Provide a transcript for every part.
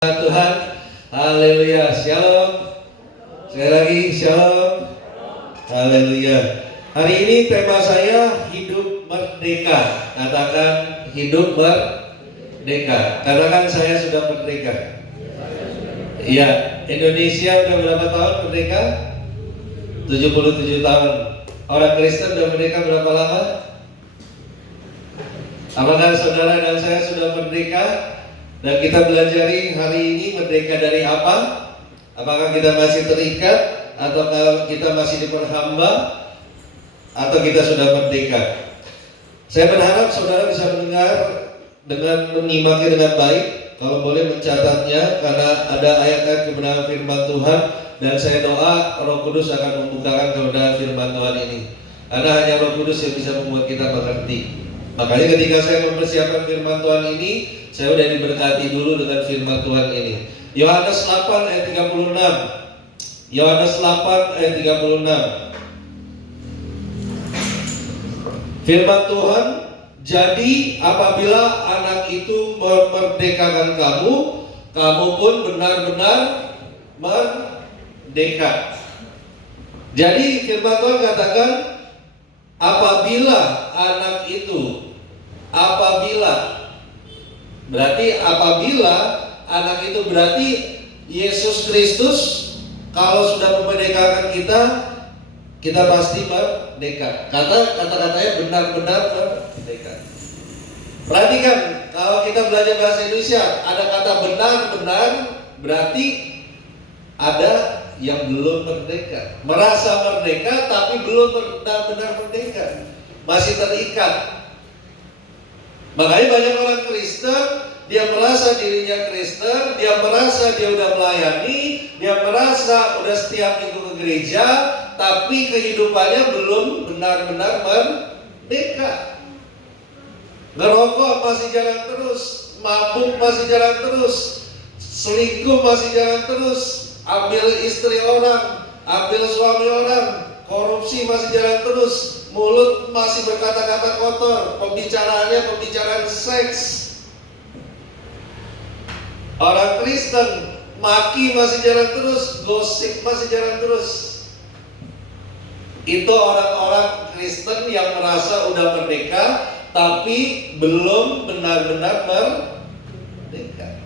Tuhan, haleluya, shalom. Sekali lagi, shalom, haleluya. Hari ini tema saya hidup merdeka. Katakan hidup merdeka. Katakan saya sudah merdeka. Iya, Indonesia udah berapa tahun merdeka? 77 tahun. Orang Kristen udah merdeka berapa lama? Apakah saudara dan saya sudah merdeka? Dan kita belajari hari ini merdeka dari apa? Apakah kita masih terikat? Atau kita masih diperhamba? Atau kita sudah merdeka? Saya berharap saudara bisa mendengar dengan menyimaknya dengan baik. Kalau boleh mencatatnya, karena ada ayat-ayat kebenaran firman Tuhan. Dan saya doa Roh Kudus akan membukakan kebenaran firman Tuhan ini. Karena hanya Roh Kudus yang bisa membuat kita mengerti. Makanya ketika saya mempersiapkan firman Tuhan ini, saya sudah diberkati dulu dengan firman Tuhan ini. Yohanes 8 ayat 36. Yohanes 8 ayat 36. Firman Tuhan, jadi apabila anak itu memerdekakan kamu, kamu pun benar-benar merdeka. Jadi firman Tuhan katakan, apabila anak itu, berarti apabila anak itu berarti Yesus Kristus kalau sudah memerdekakan kita, kita pasti merdeka. Kata-katanya benar-benar merdeka. Perhatikan, kalau kita belajar bahasa Indonesia, ada kata benar-benar, berarti ada yang belum merdeka. Merasa merdeka tapi belum benar-benar merdeka. Masih terikat. Makanya banyak orang Kristen, dia merasa dirinya Kristen, dia merasa dia udah melayani, dia merasa udah setiap minggu ke gereja, tapi kehidupannya belum benar-benar merdeka. Ngerokok masih jalan terus, mabuk masih jalan terus, selingkuh masih jalan terus, ambil istri orang, ambil suami orang, korupsi masih jalan terus, mulut masih berkata-kata kotor, pembicaraannya pembicaraan seks. Orang Kristen maki masih jalan terus, gosip masih jalan terus. Itu orang-orang Kristen yang merasa udah merdeka, tapi belum benar-benar merdeka.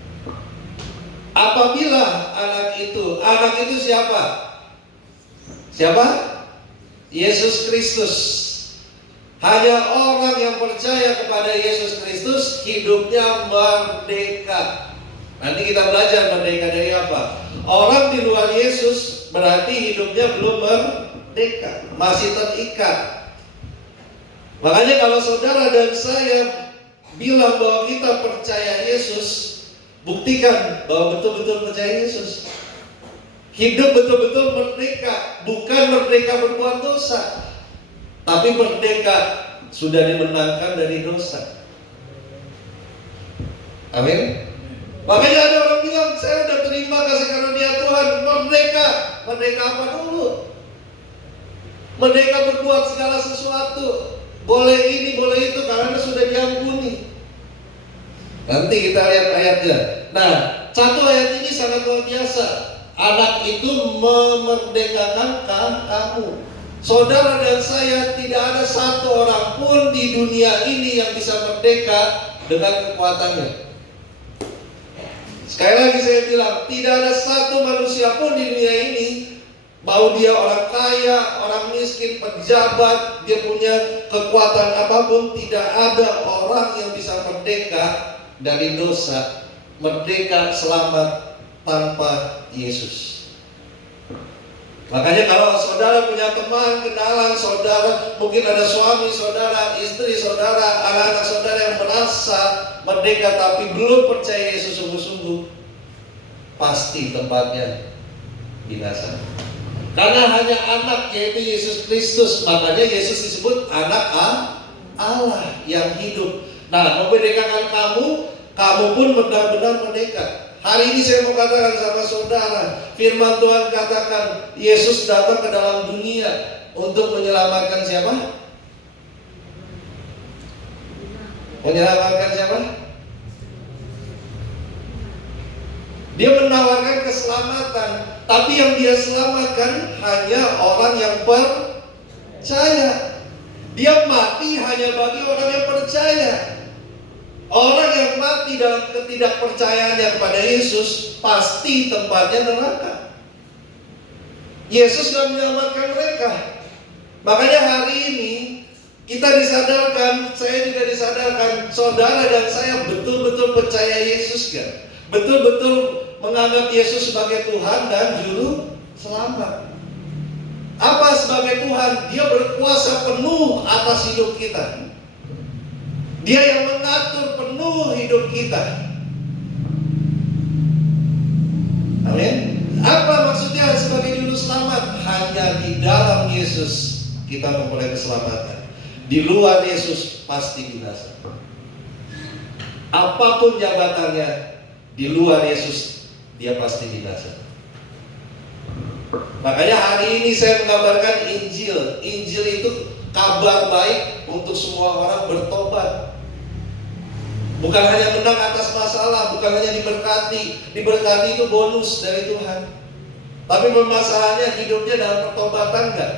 Apabila anak itu siapa? Siapa? Yesus Kristus. Hanya orang yang percaya kepada Yesus Kristus hidupnya merdeka. Nanti kita belajar merdeka dari apa. Orang di luar Yesus berarti hidupnya belum merdeka, masih terikat. Makanya kalau saudara dan saya bilang bahwa kita percaya Yesus, buktikan bahwa betul-betul percaya Yesus. Hidup betul-betul merdeka, bukan merdeka berbuat dosa, tapi merdeka sudah dimenangkan dari dosa. Amin. Makanya ada orang bilang, saya udah terima kasih karunia Tuhan, merdeka. Merdeka apa dulu? Merdeka berbuat segala sesuatu, boleh ini, boleh itu, karena sudah diampuni. Nanti kita lihat ayatnya. Nah, satu ayat ini sangat luar biasa. Anak itu memerdekakan kamu. Saudara dan saya, tidak ada satu orang pun di dunia ini yang bisa merdeka dengan kekuatannya. Sekali lagi saya bilang, tidak ada satu manusia pun di dunia ini, mau dia orang kaya, orang miskin, pejabat, dia punya kekuatan apapun, tidak ada orang yang bisa merdeka dari dosa, merdeka selamat tanpa Yesus. Makanya kalau saudara punya teman, kenalan saudara, mungkin ada suami saudara, istri saudara, anak-anak saudara yang merasa merdeka tapi belum percaya Yesus sungguh-sungguh, pasti tempatnya binasa. Karena hanya anak, yaitu Yesus Kristus. Makanya Yesus disebut anak Allah yang hidup. Nah, memerdekakan kamu pun benar-benar merdeka. Hari ini saya mau katakan sama saudara, firman Tuhan katakan Yesus datang ke dalam dunia untuk menyelamatkan siapa? Menyelamatkan siapa? keselamatan. Tapi yang dia selamatkan hanya orang yang percaya. Dia mati hanya bagi orang yang percaya. Orang yang mati dalam ketidakpercayaannya kepada Yesus pasti tempatnya neraka. Yesus sudah menyelamatkan mereka. Makanya hari ini kita disadarkan, saya juga disadarkan, saudara dan saya betul-betul percaya Yesus kan? Betul-betul menganggap Yesus sebagai Tuhan dan Juru Selamat. Apa sebagai Tuhan? Dia berkuasa penuh atas hidup kita. Dia yang mengatur penuh hidup kita. Amin. Apa maksudnya sebagai Juru Selamat? Hanya di dalam Yesus kita memperoleh keselamatan. Di luar Yesus pasti binasa. Apapun jabatannya, di luar Yesus dia pasti binasa. Makanya hari ini saya mengabarkan Injil. Injil itu kabar baik untuk semua orang bertobat. Bukan hanya menang atas masalah, bukan hanya diberkati. Diberkati itu bonus dari Tuhan. Tapi permasalahannya hidupnya dalam pertobatan enggak?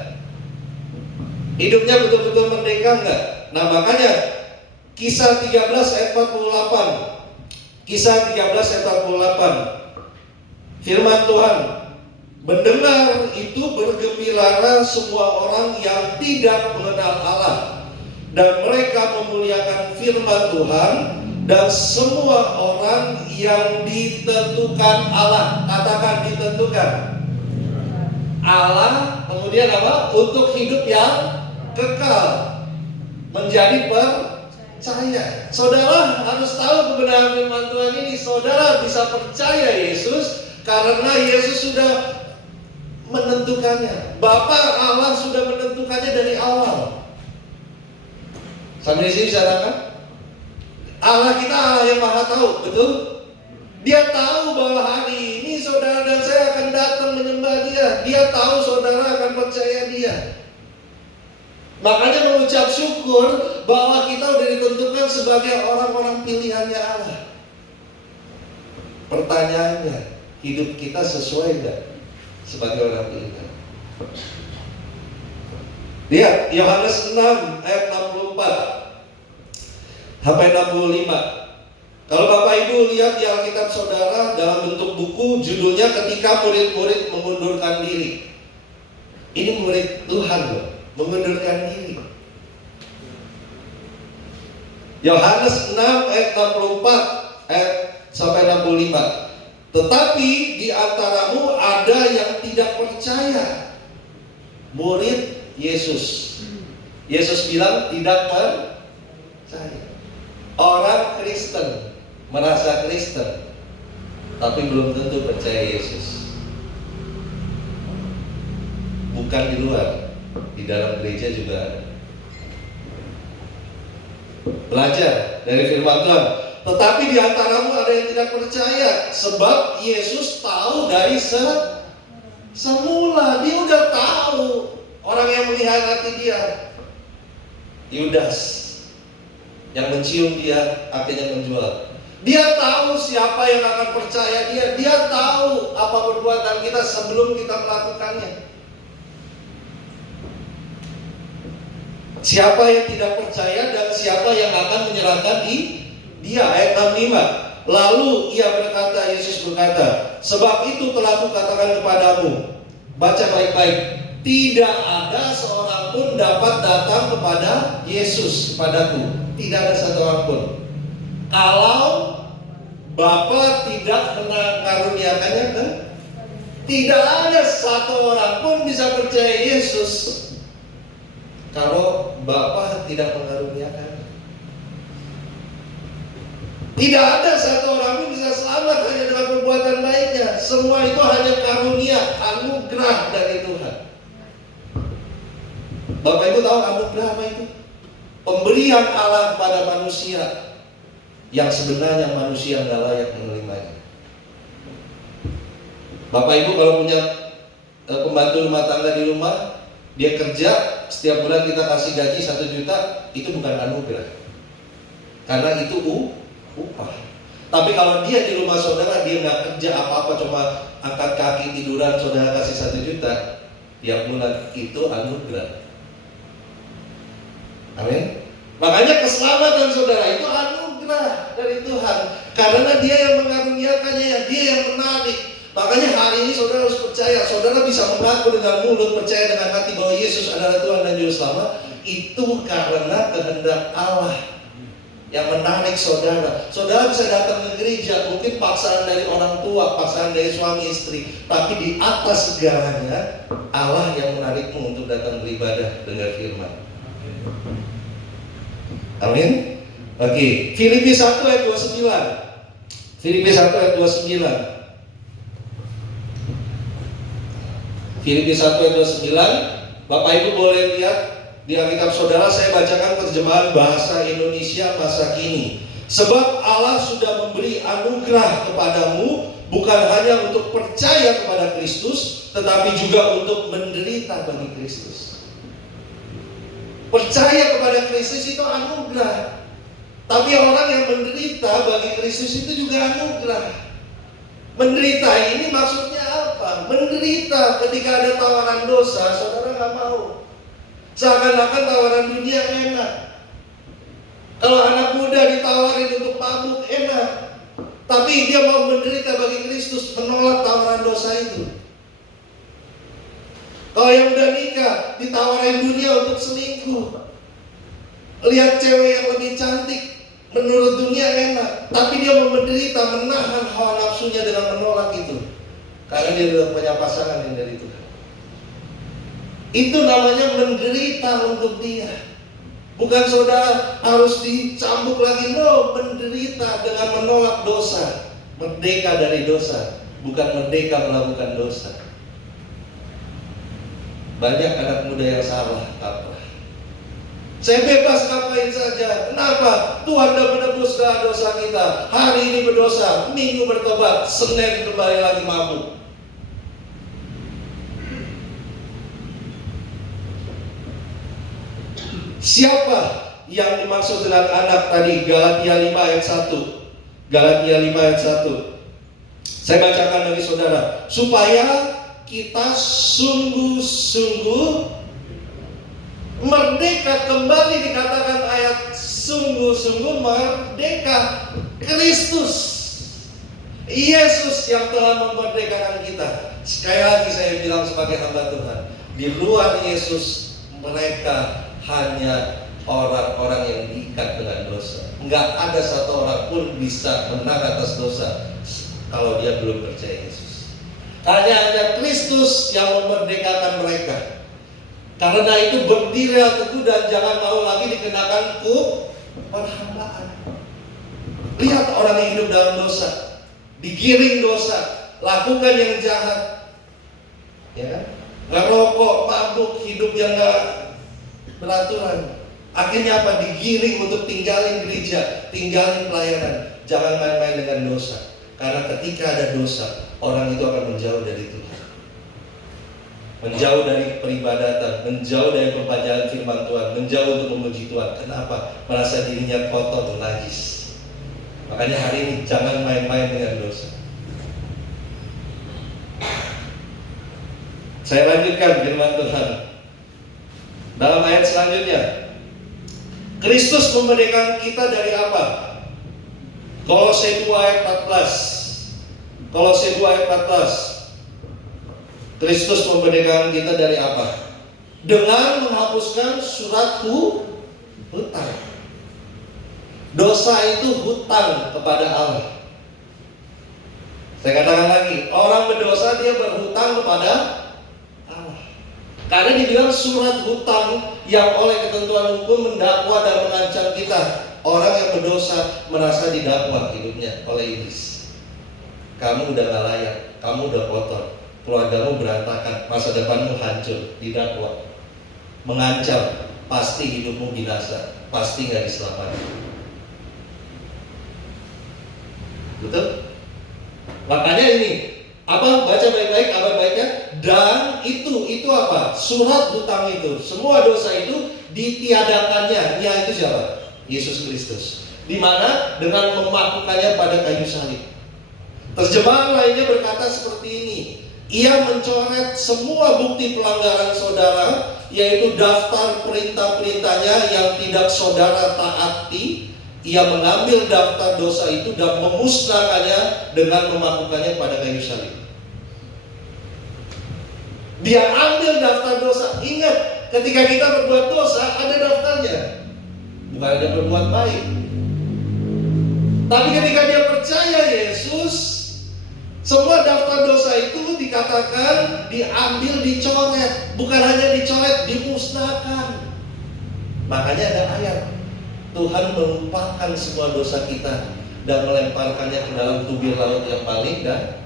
Hidupnya betul-betul merdeka enggak? Nah makanya Kisah 13 ayat 48. Kisah 13 ayat 48. Firman Tuhan, mendengar itu bergembiralah semua orang yang tidak mengenal Allah, dan mereka memuliakan firman Tuhan, dan semua orang yang ditentukan Allah. Katakan ditentukan Allah, kemudian apa? Untuk hidup yang kekal, menjadi percaya. Saudara harus tahu kebenaran firman Tuhan ini. Saudara bisa percaya Yesus karena Yesus sudah menentukannya. Bapa Allah sudah menentukannya dari awal. Sampai sini bisa katakan? Allah kita Allah yang maha tahu, betul? Dia tahu bahwa hari ini saudara dan saya akan datang menyembah Dia. Dia tahu saudara akan percaya Dia. Makanya mengucap syukur bahwa kita sudah ditentukan sebagai orang-orang pilihannya Allah. Pertanyaannya, hidup kita sesuai enggak sebagai orang pilihan? Lihat Yohanes 6 ayat 64 sampai 65. Kalau Bapak Ibu lihat di Alkitab saudara dalam bentuk buku, judulnya ketika murid-murid mengundurkan diri. Ini murid Tuhan loh, mengundurkan diri. Yohanes 6 ayat 64 ayat sampai 65. Tetapi di antaramu ada yang tidak percaya. Murid Yesus. Yesus bilang tidak percaya. Orang Kristen merasa Kristen, tapi belum tentu percaya Yesus. Bukan di luar, di dalam gereja juga ada. Belajar dari firman Tuhan. Tetapi di antaramu ada yang tidak percaya, sebab Yesus tahu dari semula. Dia udah tahu orang yang mengkhianati dia, Yudas, yang mencium dia akhirnya menjual. Dia tahu siapa yang akan percaya dia. Dia tahu apa perbuatan kita sebelum kita melakukannya. Siapa yang tidak percaya dan siapa yang akan menyerahkan dia. Ayat 65. Lalu ia berkata, Yesus berkata, sebab itu telah kukatakan kepadamu. Baca baik-baik. Tidak ada seorang pun dapat datang kepada Yesus, kepadaku. Tidak ada satu orang pun, kalau Bapa tidak mengaruniakannya kan? Tidak ada satu orang pun bisa percaya Yesus kalau Bapa tidak mengaruniakannya. Tidak ada satu orang pun bisa selamat hanya dengan perbuatan baiknya. Semua itu hanya karunia, anugerah dari Tuhan. Bapak Ibu tahu anugerah apa itu? Pemberian Allah kepada manusia yang sebenarnya manusia nggak layak menerimanya. Bapak Ibu kalau punya pembantu rumah tangga di rumah, dia kerja, setiap bulan kita kasih gaji 1 juta, itu bukan anugerah. Karena itu upah. Tapi kalau dia di rumah saudara, dia nggak kerja apa-apa, cuma angkat kaki tiduran, saudara kasih 1 juta tiap bulan, itu anugerah. Amin. Makanya keselamatan saudara itu anugerah dari Tuhan, karena dia yang mengaruniakannya, dia yang menarik. Makanya hari ini saudara harus percaya, saudara bisa mengaku dengan mulut, percaya dengan hati bahwa Yesus adalah Tuhan dan Juru Selamat, itu karena kehendak Allah yang menarik saudara. Saudara bisa datang ke gereja, mungkin paksaan dari orang tua, paksaan dari suami istri, tapi di atas segalanya Allah yang menarikmu untuk datang beribadah dengar firman. Amin. Oke, Filipi 1 ayat 29. Filipi 1 ayat 29. Filipi 1 ayat 29. Bapak Ibu boleh lihat di Alkitab saudara, saya bacakan terjemahan bahasa Indonesia masa kini. Sebab Allah sudah memberi anugerah kepadamu, bukan hanya untuk percaya kepada Kristus, tetapi juga untuk menderita bagi Kristus. Percaya kepada Kristus itu anugerah. Tapi orang yang menderita bagi Kristus itu juga anugerah. Menderita ini maksudnya apa? Menderita ketika ada tawaran dosa, saudara nggak mau. Seakan-akan tawaran dunia enak. Kalau anak muda ditawarin untuk mabuk, enak. Tapi dia mau menderita bagi Kristus, menolak tawaran dosa itu. Kalau yang udah nikah, ditawarin dunia untuk selingkuh. Lihat cewek yang lebih cantik, menurut dunia enak, tapi dia mau menderita, menahan hawa nafsunya dengan menolak itu. Karena dia sudah punya pasangan yang dari Tuhan. Itu namanya menderita untuk dia. Bukan saudara harus dicambuk lagi, no, menderita dengan menolak dosa. Merdeka dari dosa, bukan merdeka melakukan dosa. Banyak anak muda yang salah kaprah. Saya bebas ngapain saja. Kenapa? Tuhan sudah menebus dosa kita. Hari ini berdosa, Minggu bertobat, Senin kembali lagi mabuk. Siapa yang dimaksud dengan anak tadi? Galatia 5 ayat 1. Galatia 5 ayat 1. Saya bacakan bagi saudara, supaya kita sungguh-sungguh merdeka. Kembali dikatakan ayat sungguh-sungguh merdeka. Kristus, Yesus yang telah memerdekakan kita. Sekali lagi saya bilang sebagai hamba Tuhan, di luar Yesus mereka hanya orang-orang yang diikat dengan dosa. Enggak ada satu orang pun bisa menang atas dosa kalau dia belum percaya Yesus. Hanya Kristus yang memerdekakan mereka. Karena itu berdirilah teguh dan jangan mau lagi dikenakan perhambaan. Lihat orang yang hidup dalam dosa, digiring dosa, lakukan yang jahat, ya, ngerokok, mabuk, hidup yang gak beraturan. Akhirnya apa? Digiring untuk tinggalin gereja, tinggalin pelayanan. Jangan main-main dengan dosa. Karena ketika ada dosa, orang itu akan menjauh dari Tuhan, menjauh dari peribadatan, menjauh dari pembacaan firman Tuhan, menjauh untuk memuji Tuhan. Kenapa? Merasa dirinya kotor, najis. Makanya hari ini jangan main-main dengan dosa. Saya lanjutkan firman Tuhan dalam ayat selanjutnya. Kristus memerdekakan kita dari apa? Kolose 2 ayat 14. Kolose 2 ayat 14. Kristus memerdekakan kita dari apa? Dengan menghapuskan surat hutang. Dosa itu hutang kepada Allah. Saya katakan lagi, orang berdosa dia berhutang kepada Allah. Karena dibilang surat hutang yang oleh ketentuan hukum mendakwa dan mengancam kita. Orang yang berdosa merasa didakwa hidupnya oleh iblis. Kamu udah gak layak, kamu udah kotor, keluargamu berantakan, masa depanmu hancur, didakwa, mengancam, pasti hidupmu binasa, pasti gak diselamatkan. Betul? Makanya ini, apa? Baca baik-baik, kabar baiknya. Dan itu apa? Surat hutang itu, semua dosa itu ditiadakannya. Ya, itu siapa? Yesus Kristus. Di mana? Dengan memakukannya pada kayu salib. Terjemahan lainnya berkata seperti ini. Ia mencoret semua bukti pelanggaran saudara, yaitu daftar perintah-perintahnya yang tidak saudara taati. Ia mengambil daftar dosa itu dan memusnahkannya dengan memakukannya pada kayu salib. Dia ambil daftar dosa. Ingat, ketika kita berbuat dosa ada daftarnya. Bukan ada berbuat baik. Tapi ketika dia percaya Yesus, semua daftar dosa itu dikatakan diambil, dicoret. Bukan hanya dicoret, dimusnahkan. Makanya ada ayat, Tuhan melupakan semua dosa kita dan melemparkannya ke dalam tubir laut yang paling dalam.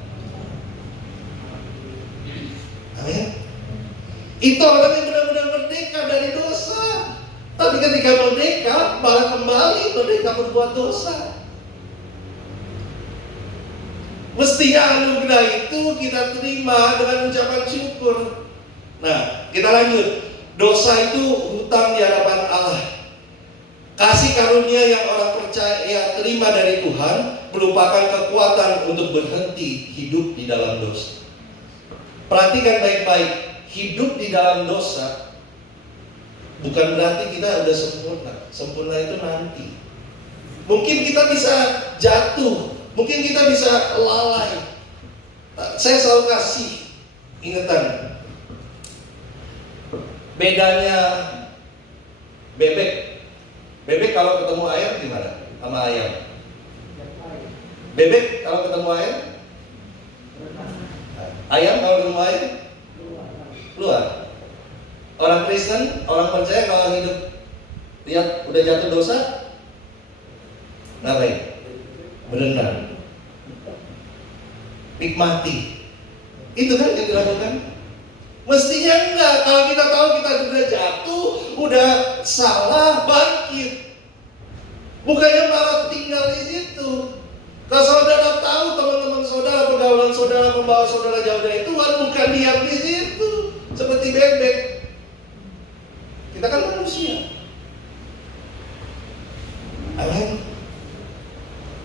Amin. Itu orang yang benar-benar merdeka dari dosa. Tapi ketika merdeka, malah kembali merdeka berbuat dosa. Mestinya anugerah itu kita terima dengan ucapan syukur. Nah, kita lanjut. Dosa itu hutang di hadapan Allah. Kasih karunia yang orang percaya terima dari Tuhan merupakan kekuatan untuk berhenti hidup di dalam dosa. Perhatikan baik-baik, hidup di dalam dosa bukan berarti kita sudah sempurna. Sempurna itu nanti. Mungkin kita bisa jatuh, mungkin kita bisa lalai. Saya selalu kasih ingatan. Bedanya bebek. Bebek kalau ketemu ayam gimana? Sama ayam. Bebek kalau ketemu ayam? Ayam kalau ketemu ayam? Keluar. Orang Kristen, orang percaya kalau hidup lihat udah jatuh dosa, ngapain? Berenang. Nikmati. Itu kan yang dilakukan. Mestinya enggak. Kalau kita tahu kita sudah jatuh, udah salah, bangkit. Bukannya malah tinggal di situ. Kalau saudara tahu teman-teman saudara, pergaulan saudara membawa saudara jauh dari Tuhan, bukan diam di situ seperti bebek. Kita kan manusia. Amin.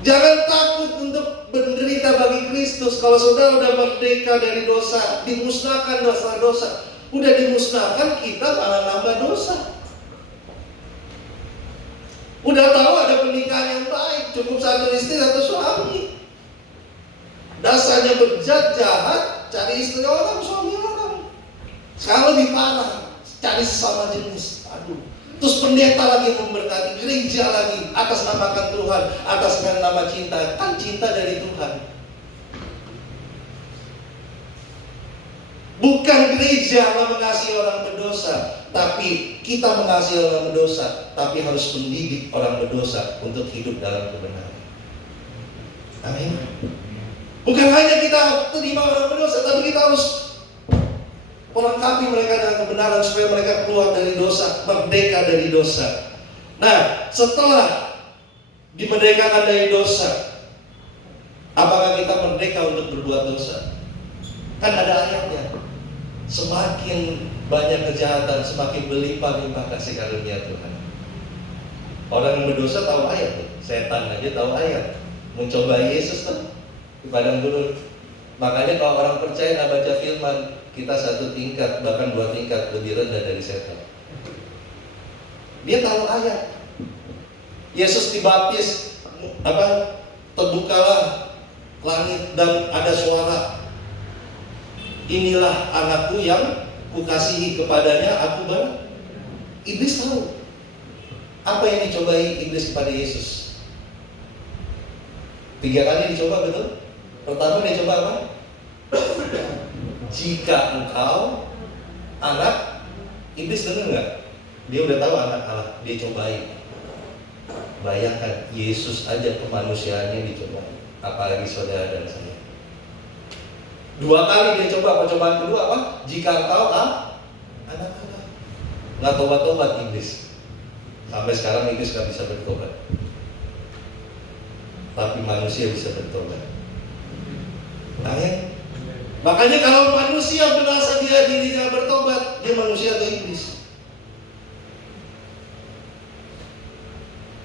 Jangan takut untuk menderita bagi Kristus. Kalau saudara sudah merdeka dari dosa, dimusnahkan dosa-dosa, udah dimusnahkan, kita malah nambah dosa. Udah tahu ada pernikahan yang baik, cukup satu istri, satu suami. Dasarnya bejat, jahat, cari istri orang, suami orang. Sekarang lebih parah, cari sesama jenis. Aduh. Terus pendeta lagi memberkati, gereja lagi atas namakan Tuhan, atas nama cinta. Kan cinta dari Tuhan. Bukan gereja mengasihi orang berdosa, tapi kita mengasihi orang berdosa, tapi harus mendidik orang berdosa untuk hidup dalam kebenaran. Amin. Bukan hanya kita terima orang berdosa, tapi kita harus melengkapi mereka dengan kebenaran supaya mereka keluar dari dosa, merdeka dari dosa. Nah, setelah dimerdekakan dari dosa, apakah kita merdeka untuk berbuat dosa? Kan ada ayatnya. Semakin banyak kejahatan, semakin berlimpah-limpah kasih karunia Tuhan. Orang yang berdosa tahu ayat tuh. Setan aja tahu ayat. Mencoba Yesus tuh di padang gurun. Makanya kalau orang percaya nggak baca firman, kita satu tingkat, bahkan 2 tingkat lebih rendah dari setan. Dia tahu ayat. Yesus dibaptis, terbukalah langit dan ada suara, inilah anakku yang kukasihi, kepadanya aku Iblis tahu apa yang dicobai iblis kepada Yesus. 3 kali dicoba, betul? Pertama dia coba apa? Jika engkau anak, iblis dengar nggak? Dia udah tahu anak Allah, dia cobain. Bayangkan Yesus aja kemanusiaannya dicobain, apalagi saudara dan saya. 2 kali dia coba, percobaan kedua apa? Jika engkau anak Allah. Nggak tobat-tobat iblis. Sampai sekarang iblis nggak bisa bertobat. Tapi manusia bisa bertobat. Amin. Makanya kalau manusia merasa dirinya bertobat, dia manusia atau iblis.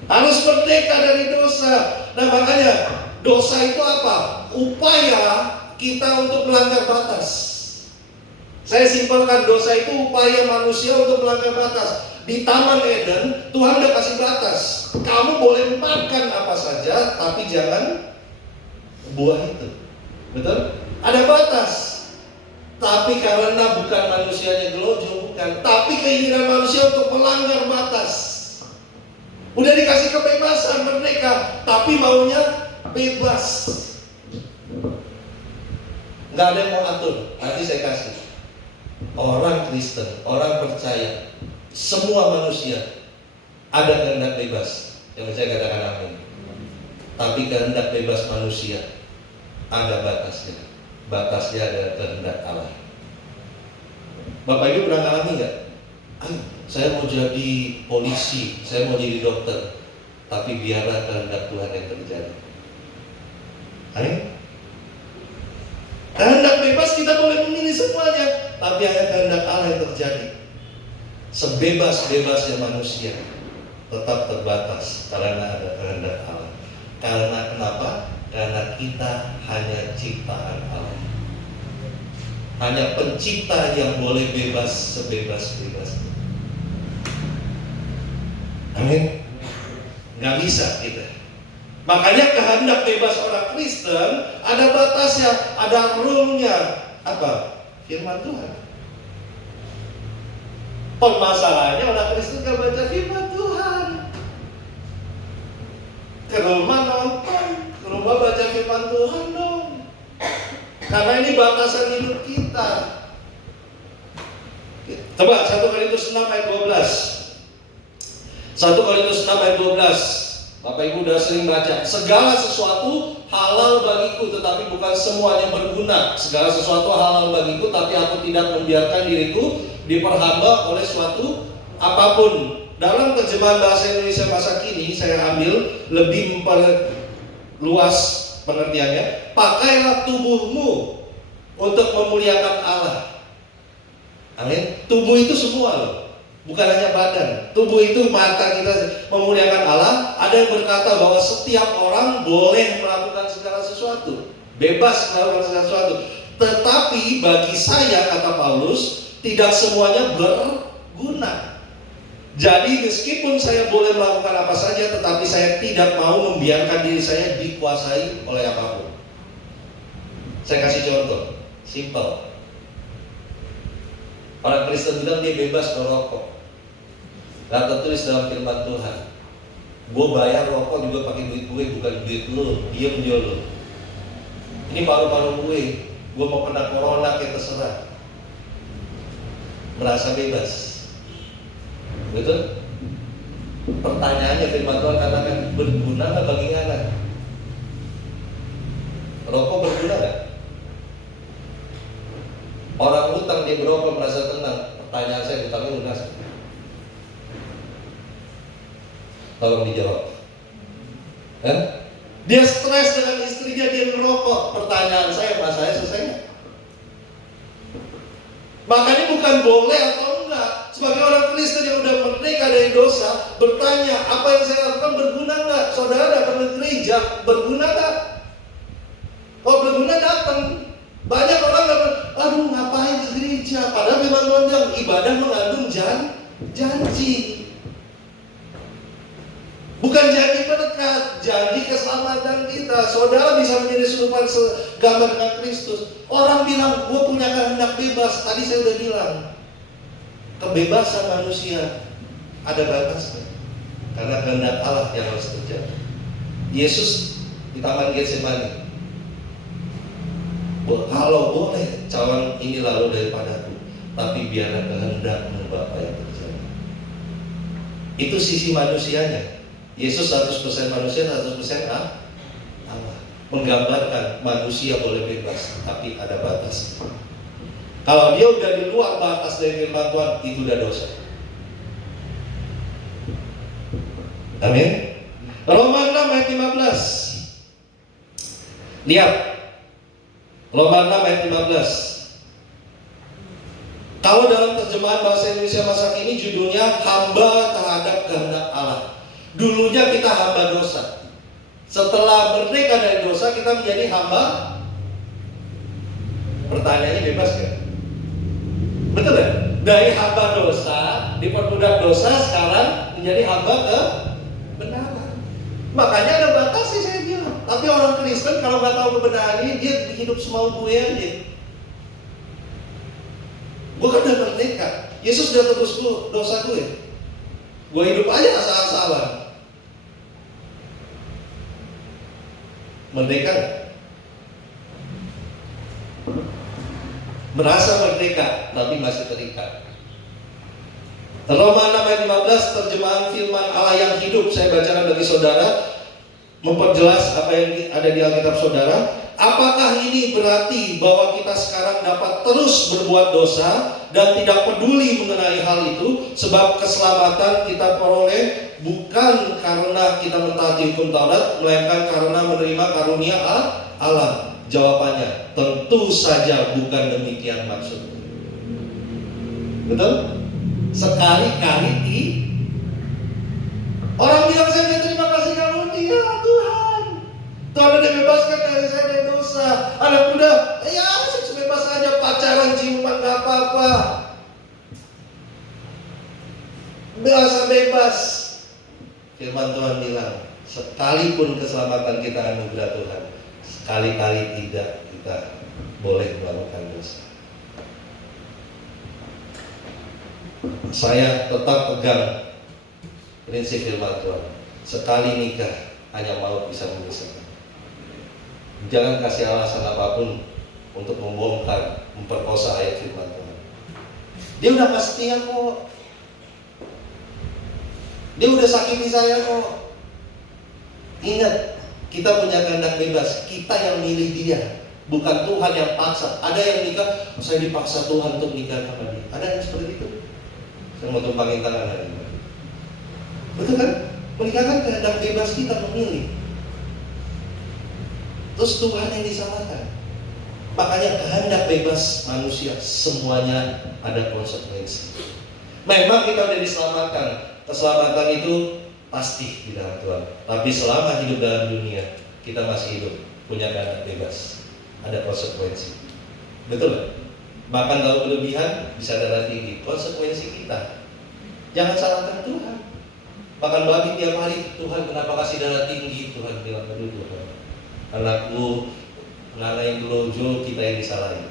Harus merdeka merdeka dari dosa. Nah makanya dosa itu apa? Upaya kita untuk melanggar batas. Saya simpelkan, dosa itu upaya manusia untuk melanggar batas. Di Taman Eden, Tuhan udah kasih batas. Kamu boleh makan apa saja, tapi jangan buah itu. Betul? Ada batas. Tapi karena bukan manusianya gelojo, bukan. Tapi keinginan manusia untuk melanggar batas. Udah dikasih kebebasan, merdeka, tapi maunya bebas. Nggak ada yang mau atur. Nanti saya kasih. Orang Kristen, orang percaya, semua manusia ada kehendak bebas. Yang saya katakan amin. Tapi kehendak bebas manusia ada batasnya. Batasnya adalah kehendak Allah. Bapak Ibu pernah ngalami nggak? Saya mau jadi polisi, saya mau jadi dokter, tapi biarlah kehendak Tuhan yang terjadi. Amin. Kehendak bebas kita boleh memilih semuanya, tapi hanya kehendak Allah yang terjadi. Sebebas-bebasnya manusia tetap terbatas karena ada kehendak Allah. Karena kenapa? Karena kita hanya ciptaan Allah. Hanya pencipta yang boleh bebas sebebas-bebasnya. Amin. Nggak bisa kita. Makanya kehendak bebas orang Kristen ada batasnya, ada rule-nya. Apa? Firman Tuhan. Permasalahannya orang Kristen nggak baca firman Tuhan. Ke rumah nonton, ke rumah baca firman Tuhan dong. Karena ini batasan hidup kita. Coba 1 Korintus 6 ayat 12. 1 Korintus 6 ayat 12. Bapak Ibu udah sering baca. Segala sesuatu halal bagiku, tetapi bukan semuanya berguna. Segala sesuatu halal bagiku, tapi aku tidak membiarkan diriku diperhamba oleh suatu apapun. Dalam terjemahan bahasa Indonesia masa kini, saya ambil lebih memperluas pengertiannya. Pakailah tubuhmu untuk memuliakan Allah. Amin. Tubuh itu semua loh. Bukan hanya badan. Tubuh itu mata kita memuliakan Allah. Ada yang berkata bahwa setiap orang boleh melakukan segala sesuatu, bebas melakukan segala sesuatu. Tetapi bagi saya, kata Paulus, tidak semuanya berguna. Jadi meskipun saya boleh melakukan apa saja, tetapi saya tidak mau membiarkan diri saya dikuasai oleh apapun. Saya kasih contoh, simple. Orang Kristen bilang dia bebas merokok. Gak tertulis dalam firman Tuhan. Gue bayar rokok juga pakai duit gue, bukan duit lo. Dia menjual lo. Ini paru-paru gue. Gue mau kena corona kayak terserah. Merasa bebas. Betul? Pertanyaannya firman Tuhan katakan, berguna nggak bagi anak? Rokok berguna nggak? Orang hutang dia berokok merasa tenang. Pertanyaan saya, hutangnya lunas? Tolong dijawab. Dia stres dengan istrinya, dia merokok. Pertanyaan saya, masalahnya selesai nggak? Makanya bukan boleh atau enggak. Sebagai orang Kristen yang udah merdeka dari dosa, bertanya, apa yang saya lakukan berguna nggak? Saudara datang ke gereja, berguna nggak? Kalau berguna datang. Banyak orang datang, aduh ngapain ke gereja? Padahal firman Tuhan bilang ibadah mengandung janji. Bukan janji berkat, janji keselamatan kita. Saudara bisa menjadi serupa gambar dengan Kristus. Orang bilang, gue punya kehendak bebas. Tadi saya udah bilang, kebebasan manusia ada batasnya. Karena kehendak Allah yang harus terjadi. Yesus di Taman Getsemani, kalau boleh cawan ini lalu daripadaku, tapi biarlah kehendakmu Bapa yang terjadi. Itu sisi manusianya. Yesus 100% manusia, 100% Allah. Menggambarkan manusia boleh bebas, tapi ada batas. Kalau dia udah di luar batas dari firman Tuhan, itu udah dosa. Amin. Roma 6 ayat 15. Lihat. Roma 6 ayat 15. Kalau dalam terjemahan bahasa Indonesia masa kini judulnya hamba terhadap kehendak Allah. Dulunya kita hamba dosa. Setelah merdeka dari dosa, kita menjadi hamba. Pertanyaannya bebas kan? Betul ya? Dari hamba dosa, diperbudak dosa, sekarang menjadi hamba kebenaran. Makanya ada batas sih saya bilang. Tapi orang Kristen kalau nggak tahu kebenaran ini, dia hidup semau gue aja. Gue kan udah merdeka. Yesus udah tebus dosa gue. Gue hidup aja asal-asalan. Merdeka gak? Merasa merdeka, tapi masih terikat. Roma 6 ayat 15, terjemahan firman Allah yang hidup, saya bacakan bagi saudara, memperjelas apa yang ada di Alkitab saudara. Apakah ini berarti bahwa kita sekarang dapat terus berbuat dosa dan tidak peduli mengenai hal itu, sebab keselamatan kita peroleh bukan karena kita mentaati hukum Taurat, melainkan karena menerima karunia Allah? Jawabannya, tentu saja bukan demikian maksudnya. Betul? Sekali-kali orang bilang saya terima kasih karunia Tuhan. Tuhan udah bebaskan dari saya dari dosa. Anak muda, ya saya bebas aja, pacaran ciuman gak apa-apa. Bebas. Firman Tuhan bilang, sekalipun keselamatan kita anugerah Tuhan, sekali-kali tidak kita boleh melakukan dosa. Saya tetap pegang prinsip firman Tuhan. Sekali nikah hanya maut bisa memisahkan. Jangan kasih alasan apapun untuk membongkar, memperkosa ayat firman Tuhan. Dia udah gak setia kok. Dia udah sakiti saya kok. Ingat, kita punya kehendak bebas. Kita yang milih dia, bukan Tuhan yang paksa. Ada yang nikah, saya dipaksa Tuhan untuk nikah sama dia. Ada yang seperti itu. Saya mau tumpangin tangan hari ini. Betul kan? Menikah kan kehendak bebas kita memilih. Terus Tuhan yang disalahkan. Makanya kehendak bebas manusia semuanya ada konsekuensi. Memang kita udah diselamatkan. Keselamatan itu pasti di dalam Tuhan. Tapi selama hidup dalam dunia, kita masih hidup, punya kehendak bebas. Ada konsekuensi. Betul kan? Bahkan kalau berlebihan bisa darah tinggi. Konsekuensi kita. Jangan salahkan Tuhan. Makan babi tiap hari, Tuhan kenapa kasih darah tinggi? Tuhan bilang, aduh Tuhan, anakku ngalahin lojo, kita yang disalahin.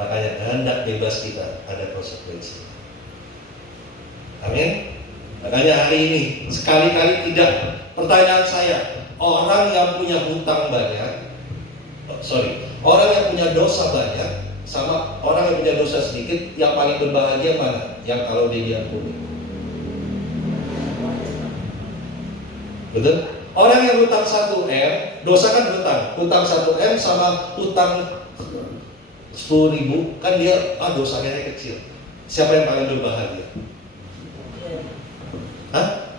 Makanya kehendak bebas kita ada konsekuensi. Amin. Makanya hari ini sekali-kali tidak. Pertanyaan saya, orang yang punya hutang banyak, orang yang punya dosa banyak sama orang yang punya dosa sedikit, yang paling berbahagia mana? Yang kalau dia diampuni. Betul? Orang yang hutang 1M, dosa kan hutang 1M sama hutang 10.000, kan dia dosanya kecil. Siapa yang paling berbahagia? Hah?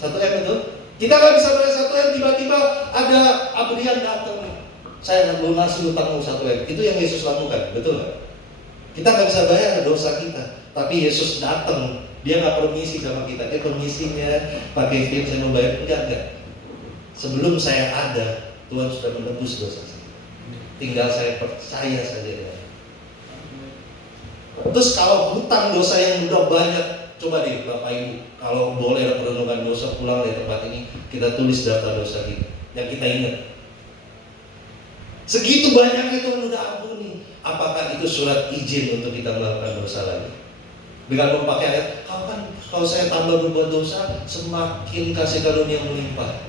1M itu? Kita nggak bisa bayar 1M, tiba-tiba ada Abrian datang, saya lunasi hutangmu 1M. Itu yang Yesus lakukan, betul nggak? Kita nggak bisa bayar dosa kita, tapi Yesus datang. Dia nggak permisi sama kita. Dia permisinya pakai film, saya mau bayar. Enggak. Sebelum saya ada, Tuhan sudah menebus dosa saya. Tinggal saya percaya saja. Terus kalau hutang dosa yang udah banyak, coba deh Bapak Ibu, kalau boleh renungan dosa, pulang dari tempat ini, kita tulis data dosa kita yang kita ingat. Segitu banyaknya Tuhan udah ampuni. Apakah itu surat izin untuk kita melakukan dosa lagi? Dengan memakai ayat, kalau saya tambah berbuat dosa, semakin kasih karunia melimpah.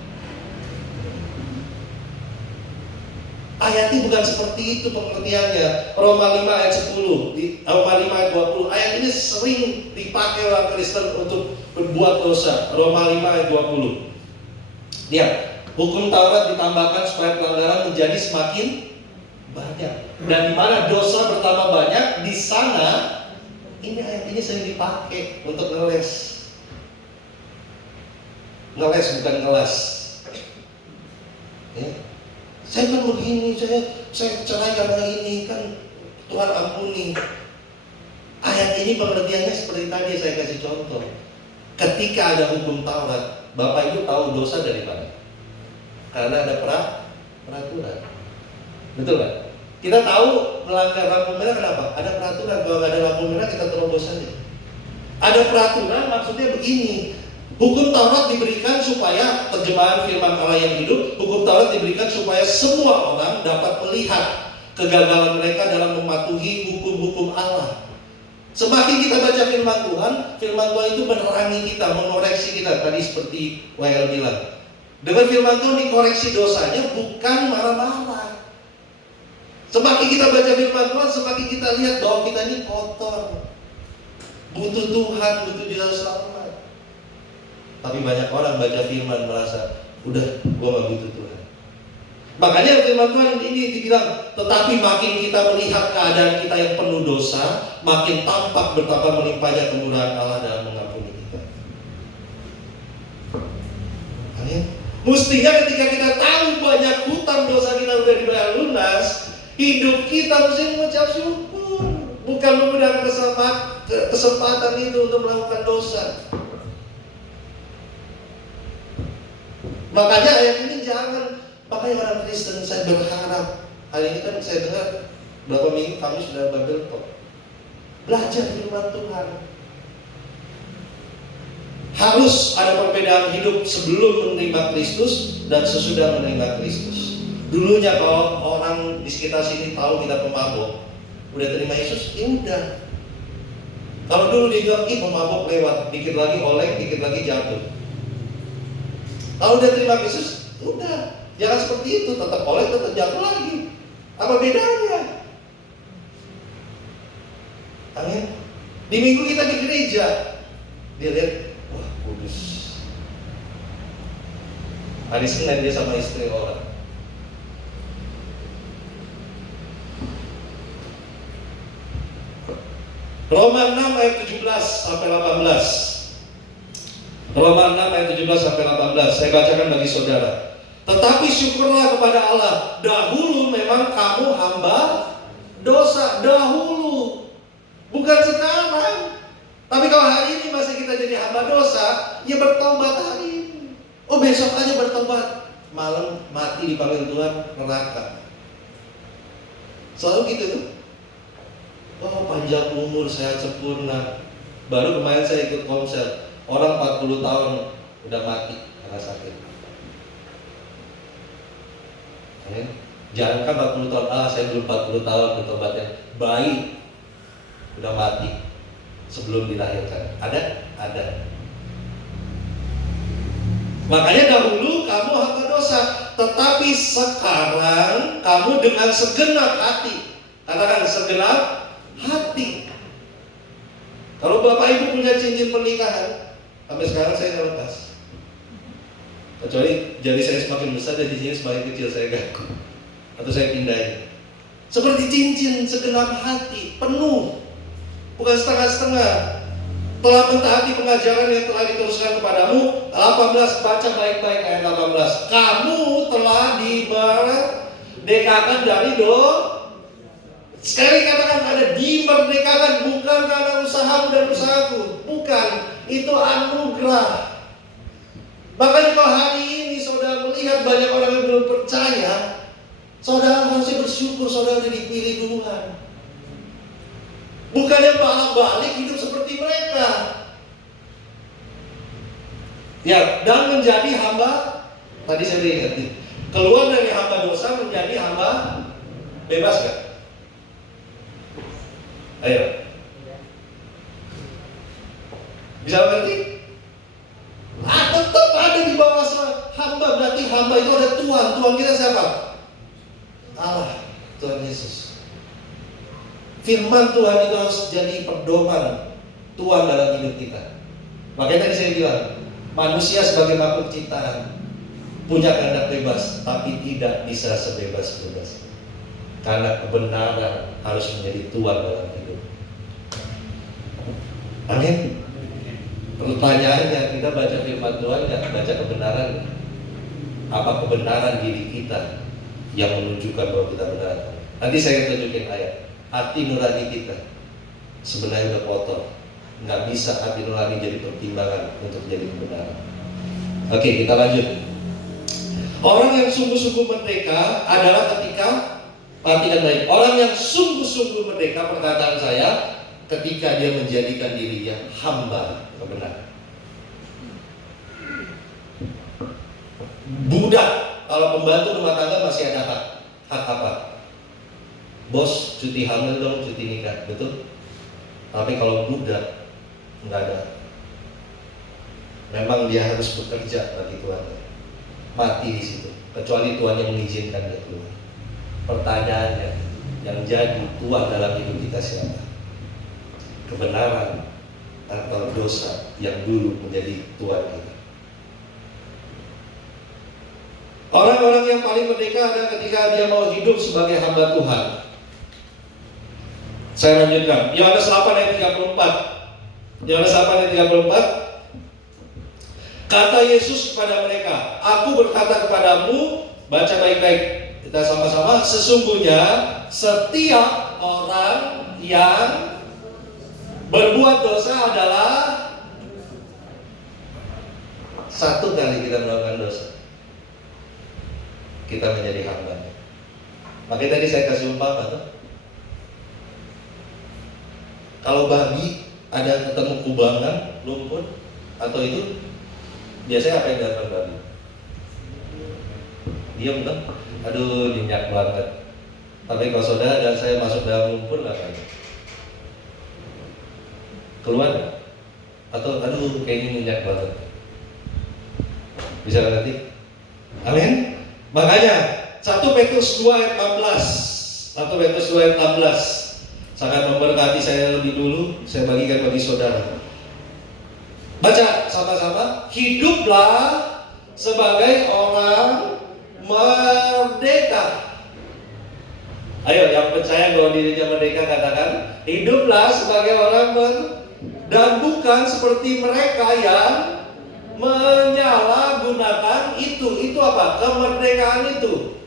Ayatnya bukan seperti itu pengertiannya. Roma 5 ayat 10, Roma 5 ayat 20. Ayat ini sering dipakai orang Kristen untuk berbuat dosa. Roma 5 ayat 20. Lihat, hukum Taurat ditambahkan supaya pelanggaran menjadi semakin banyak. Dan di mana dosa bertambah banyak, di sana ini ayat ini sering dipakai untuk ngeles. Ngeles bukan kelas. Ya. Saya kan begini, saya cerai karena ini, kan Tuhan ampuni. Ayat ini pengertiannya seperti tadi saya kasih contoh. Ketika ada hukum Taurat, Bapak Ibu tahu dosa dari mana? Karena ada peraturan. Betul kan? Kita tahu melanggar lampu merah kenapa? Ada peraturan. Kalau nggak ada lampu merah kita terobos saja. Ada peraturan, maksudnya begini. Hukum Taurat diberikan supaya, terjemahan firman Allah yang hidup, hukum Taurat diberikan supaya semua orang dapat melihat kegagalan mereka dalam mematuhi hukum-hukum Allah. Semakin kita baca firman Tuhan itu menerangi kita, mengoreksi kita. Tadi seperti Wael bilang, dengan firman Tuhan dikoreksi dosanya, bukan marah-marah. Semakin kita baca firman Tuhan, semakin kita lihat bahwa kita ini kotor, butuh Tuhan, butuh Dia selamat. Tapi banyak orang baca firman merasa, udah, gua gak butuh Tuhan. Makanya firman Tuhan ini dibilang, tetapi makin kita melihat keadaan kita yang penuh dosa, makin tampak betapa melimpahnya kemurahan Allah dalam mengampuni kita. Amin. Mestinya ketika kita tahu banyak hutang dosa kita sudah dibayar lunas, hidup kita mesti mengucap syukur, bukan menggunakan kesempatan itu untuk melakukan dosa. Makanya ayat ini jangan, makanya orang Kristen saya berharap, hari ini kan saya dengar beberapa minggu kami sudah Bible Talk, belajar firman Tuhan. Harus ada perbedaan hidup sebelum menerima Kristus dan sesudah menerima Kristus. Dulunya kalau orang di sekitar sini tahu kita pemabok, udah terima Yesus, ya udah. Kalau dulu dia bilang, pemabok lewat, dikit lagi oleng, dikit lagi jatuh. Kalau udah terima Yesus, udah, jangan seperti itu, tetap oleh, tetap jatuh lagi. Apa bedanya? Amin. Di minggu kita di gereja, dia lihat, wah kudus. Hari Senin dia sama istri orang. Roma 6 ayat 17 sampai 18. Roma 6 ayat 17 sampai 18. Saya bacakan bagi saudara. Tetapi syukurlah kepada Allah, dahulu memang kamu hamba dosa, dahulu, bukan sekarang. Tapi kalau hari ini masih kita jadi hamba dosa, ya bertobat hari ini. Oh besok aja bertobat, malam mati dipanggil Tuhan neraka. Selalu gitu tuh. Oh panjang umur, sehat sempurna. Baru kemarin saya ikut komsel, orang 40 tahun udah mati karena sakit. Jangan kan 40 tahun, saya belum 40 tahun bertobatnya. Bayi udah mati sebelum dilahirkan. Ada. Makanya dahulu kamu hamba dosa, tetapi sekarang kamu dengan segenap hati. Katakan segenap hati. Kalau Bapak Ibu punya cincin pernikahan, sampai sekarang saya nggak lepas. Kecuali jari saya semakin besar dan di sini semakin kecil saya ganti atau saya pindahin. Seperti cincin segenap hati, penuh, bukan setengah-setengah. Telah mentaati pengajaran yang telah diteruskan kepadamu. 18, baca baik-baik ayat 18. Kamu telah dimerdekakan dari sekali katakan ada dimerdekakan, bukan karena usahamu dan usahaku, bukan, itu anugerah. Makanya kalau hari ini saudara melihat banyak orang yang belum percaya, saudara harus bersyukur saudara sudah dipilih Tuhan. Bukannya balik hidup seperti mereka. Ya, dan menjadi hamba, tadi saya udah ingetin, keluar dari hamba dosa menjadi hamba bebas kan? Ayo. Bisa mengerti? Tetap ada di bawah hamba, berarti hamba itu ada Tuhan. Tuhan kita siapa? Allah, Tuhan Yesus. Firman Tuhan itu harus jadi pedoman Tuhan dalam hidup kita. Makanya tadi saya bilang, manusia sebagai makhluk ciptaan punya kehendak bebas, tapi tidak bisa sebebas-bebasnya. Karena kebenaran harus menjadi Tuhan dalam hidup. Amin. Pertanyaannya, kita baca firman Tuhan dan baca kebenaran. Apa kebenaran diri kita yang menunjukkan bahwa kita benar? Nanti saya tunjukin ayat. Hati nurani kita sebenarnya udah kotor. nggak bisa hati nurani jadi pertimbangan untuk jadi kebenaran. Oke, kita lanjut. Orang yang sungguh-sungguh merdeka adalah ketika, perhatikan baik, orang yang sungguh-sungguh merdeka, perkataan saya, ketika dia menjadikan dirinya hamba kebenaran. Budak, kalau pembantu rumah tangga masih ada hak. Hak apa? Bos, cuti hamil dong, cuti nikah, betul? Tapi kalau budak, nggak ada. Memang dia harus bekerja bagi Tuhan, mati di situ. Kecuali Tuhan yang mengizinkan dia keluar. Pertanyaannya, yang jadi Tuhan dalam hidup kita siapa? Kebenaran atau dosa yang dulu menjadi Tuhan kita? Orang-orang yang paling merdeka adalah ketika dia mau hidup sebagai hamba Tuhan. Saya lanjutkan, Yohanes 8 ayat 34. Yohanes 8 ayat 34. Kata Yesus kepada mereka, aku berkata kepadamu, baca baik-baik, kita sama-sama, sesungguhnya setiap orang yang berbuat dosa adalah satu kali kita melakukan dosa, kita menjadi hamba. Makanya tadi saya kasih umpama tuh, kalau babi ada ketemu kubangan, lumpur, atau itu, biasanya apa yang dilakukan babi? Diam kan? Aduh, nyenyak banget. Tapi kalau saudara dan saya masuk dalam lumpur, ngapain? Keluar gak? Atau aduh, kayaknya nyenyak banget. Bisa ngerti? Amin? Makanya 1 Petrus 2 ayat 16. 1 Petrus 2 ayat 16 sangat memberkati saya lebih dulu, saya bagikan bagi saudara. Baca sama-sama, hiduplah sebagai orang merdeka. Ayo, yang percaya bahwa dirinya merdeka katakan, hiduplah sebagai orang dan bukan seperti mereka yang menyalahgunakan itu. Itu apa? Kemerdekaan itu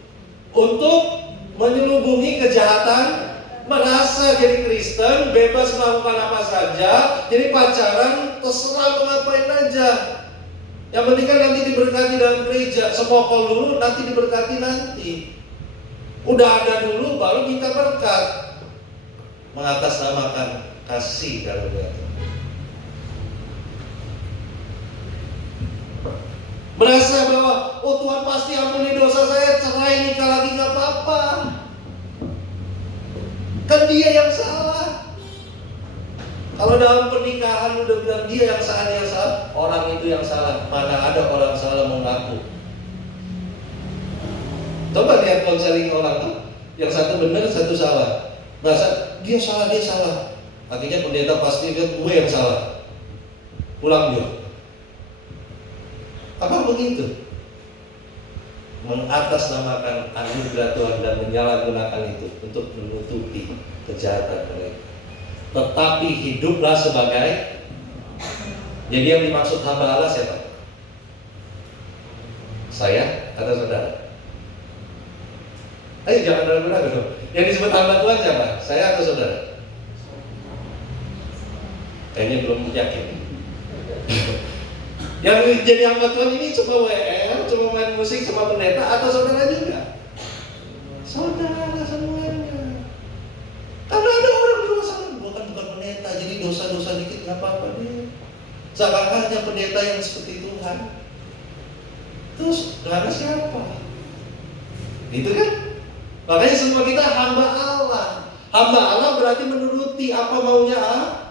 untuk menyelubungi kejahatan, merasa jadi Kristen, bebas melakukan apa saja, jadi pacaran, terserah mau ngapain aja. Yang penting kan nanti diberkati dalam gereja, semokol dulu, nanti diberkati nanti. Udah ada dulu, baru minta berkat. Mengatasnamakan kasih karunia. Merasa bahwa, oh Tuhan pasti ampuni dosa saya, cerai nikah lagi gak apa-apa. Kan dia yang salah. Kalau dalam pernikahan udah bilang dia yang salah, orang itu yang salah. Mana ada orang salah mau ngaku? Coba lihat konseling orang tuh, yang satu benar, satu salah. Merasa dia salah. Akhirnya pendeta pasti lihat gue yang salah. Pulang dia. Apa begitu? Mengatasnamakan anugerah Tuhan dan menyalahgunakan itu untuk menutupi kejahatan mereka. Tetapi hiduplah sebagai, jadi yang dimaksud hamba Allah siapa? Saya atau saudara? Ayo jangan ragu-ragu dong. Yang disebut hamba Tuhan siapa? Saya atau saudara? Kayaknya belum yakin. Yang jadi hamba Tuhan ini cuma WL, cuma main musik, cuma pendeta, atau saudara juga? Saudara semuanya. Karena ada orang dosa, bukan pendeta, jadi dosa-dosa dikit nggak apa-apa deh. Seakan hanya pendeta yang seperti Tuhan. Terus karena siapa? Itu kan? Makanya semua kita hamba Allah. Hamba Allah berarti menuruti apa maunya Allah.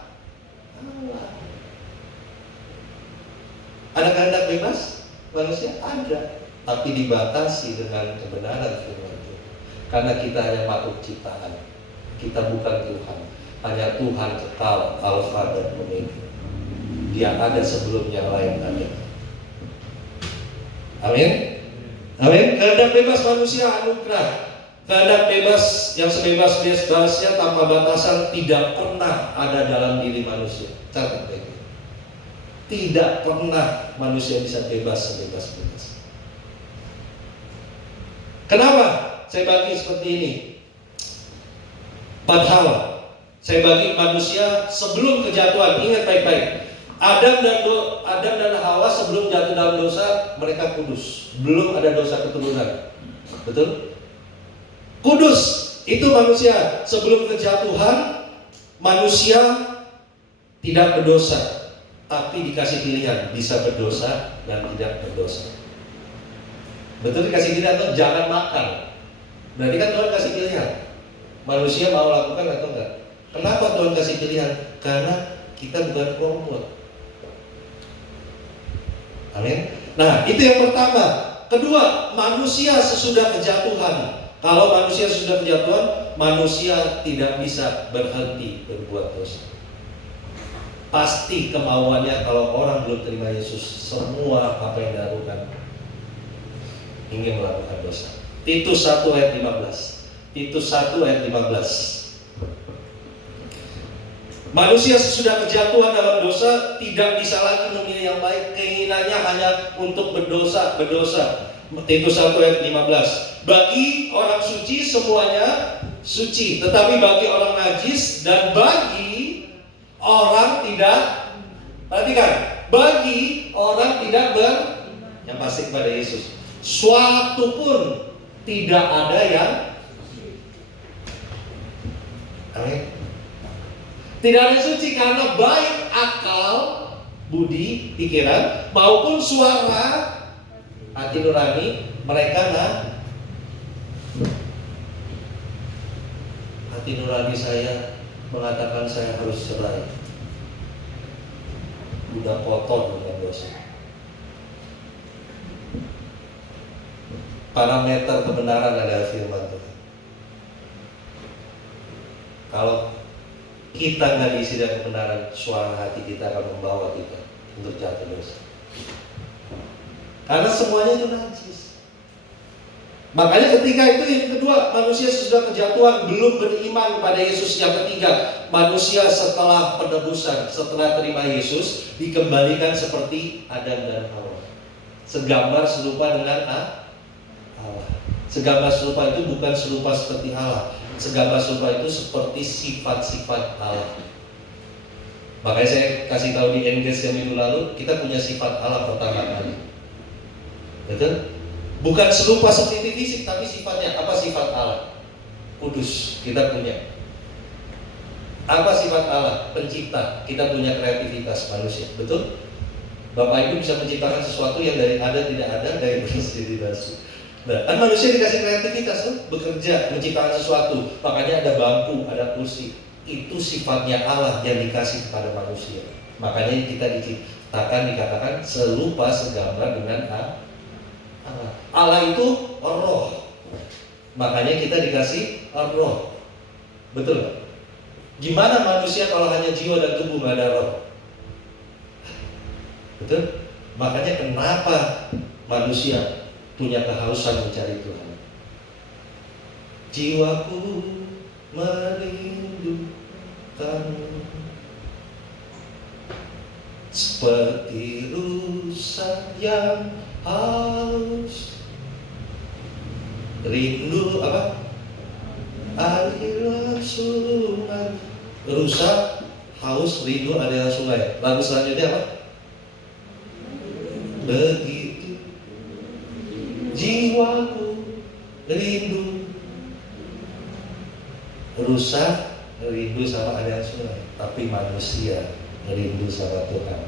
Ada kehendak bebas manusia? Ada, tapi dibatasi dengan kebenaran firman Tuhan. Karena kita hanya makhluk ciptaan, kita bukan Tuhan. Hanya Tuhan kekal, Alfa dan Omega. Dia ada sebelum yang lain ada. Amin. Amin. Kehendak bebas manusia anugerah. Kehendak bebas yang sebebas-bebasnya tanpa batasan tidak pernah ada dalam diri manusia. Catat baik. Tidak pernah manusia bisa bebas sebebas-bebas. Kenapa saya bagi seperti ini? 4 hal. Saya bagi manusia sebelum kejatuhan, ingat baik-baik. Adam dan Hawa sebelum jatuh dalam dosa, mereka kudus. Belum ada dosa keturunan. Betul? Kudus itu manusia. Sebelum kejatuhan, manusia tidak berdosa, tapi dikasih pilihan, bisa berdosa dan tidak berdosa. Betul dikasih pilihan tuh, jangan makan. Berarti kan Tuhan kasih pilihan. Manusia mau lakukan atau enggak? Kenapa Tuhan kasih pilihan? Karena kita bukan robot. Amin. Nah, itu yang pertama. Kedua, manusia sesudah kejatuhan. Kalau manusia sesudah kejatuhan, manusia tidak bisa berhenti berbuat dosa. Pasti kemauannya kalau orang belum terima Yesus, semua apa yang dilakukan ingin melakukan dosa. Titus 1 ayat 15. Titus 1 ayat 15. Manusia sesudah kejatuhan dalam dosa tidak bisa lagi memilih yang baik, keinginannya hanya untuk berdosa. Titus 1 ayat 15. Bagi orang suci semuanya suci, tetapi bagi orang najis dan bagi orang tidak, perhatikan, bagi orang tidak yang pasti kepada Yesus, suatu pun tidak ada yang, amin. Tidak ada suci karena baik akal, budi, pikiran maupun suara hati nurani mereka hati nurani saya mengatakan saya harus cerai. Udah kotor dengan dosa. Parameter kebenaran adalah firman Tuhan. Kalau kita nggak diisi dengan kebenaran, suara hati kita akan membawa kita untuk jatuh dosa. Karena semuanya itu najis. Makanya ketika itu yang kedua, manusia sesudah kejatuhan belum beriman kepada Yesus. Yang ketiga, manusia setelah penebusan, setelah terima Yesus, dikembalikan seperti Adam dan Hawa. Segambar serupa dengan Allah. Segambar serupa itu bukan serupa seperti Allah. Segambar serupa itu seperti sifat-sifat Allah. Makanya saya kasih tahu di Engage yang minggu lalu, kita punya sifat Allah pertama kali. Betul? Bukan serupa seperti fisik, tapi sifatnya. Apa sifat Allah? Kudus, kita punya. Apa sifat Allah? Pencipta, kita punya kreativitas manusia. Betul? Bapak Ibu bisa menciptakan sesuatu yang dari ada tidak ada, dari bersih tidak bersih. Nah, kan manusia dikasih kreativitas tuh, bekerja, menciptakan sesuatu. Makanya ada bangku, ada kursi. Itu sifatnya Allah yang dikasih kepada manusia. Makanya kita dikatakan serupa segambar dengan Allah. Allah itu roh. Makanya kita dikasih roh. Betul gak? Gimana manusia kalau hanya jiwa dan tubuh gak ada roh? Betul? Makanya kenapa manusia punya kehausan mencari Tuhan. Jiwaku merindukan seperti rusa yang haus, rindu apa? Aliran sungai. Rusa haus, rindu aliran sungai. Lagu selanjutnya apa? Begitu jiwaku rindu. Rusa rindu sama aliran sungai, tapi manusia rindu sama Tuhan.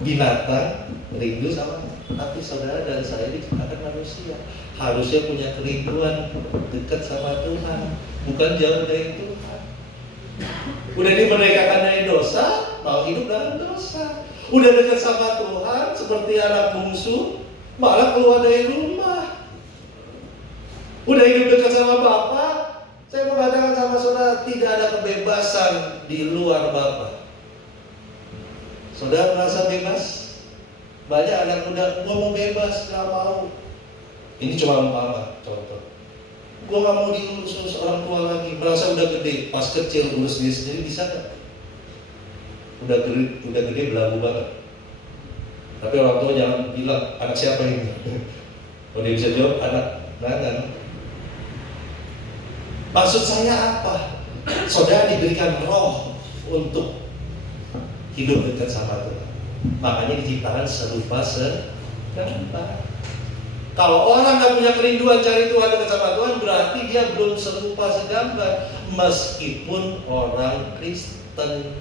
Binatang rindu sama, tapi saudara dan saya diciptakan manusia, harusnya punya kerinduan dekat sama Tuhan, bukan jauh dari Tuhan. Udah dimerdekakan dari dosa, mau hidup dalam dosa. Udah dekat sama Tuhan seperti anak bungsu, malah keluar dari rumah. Udah hidup dekat sama Bapa, saya mau katakan sama saudara, tidak ada kebebasan di luar Bapa. Saudara merasa bebas? Banyak anak muda, gua mau bebas, gak mau. Ini cuma umpama, contoh. Gua gak mau diurus orang tua lagi, merasa udah gede, pas kecil urus diri sendiri bisa gak? Udah gede belagu banget. Tapi orang tua jangan bilang, anak siapa ini? Kalau dia bisa jawab, anak Nanan. Maksud saya apa? Saudara diberikan roh untuk hidup dekat sama Tuhan. Makanya diciptakan serupa segambar. Kalau orang nggak punya kerinduan cari Tuhan dekat sama Tuhan, berarti dia belum serupa segambar. Meskipun orang Kristen,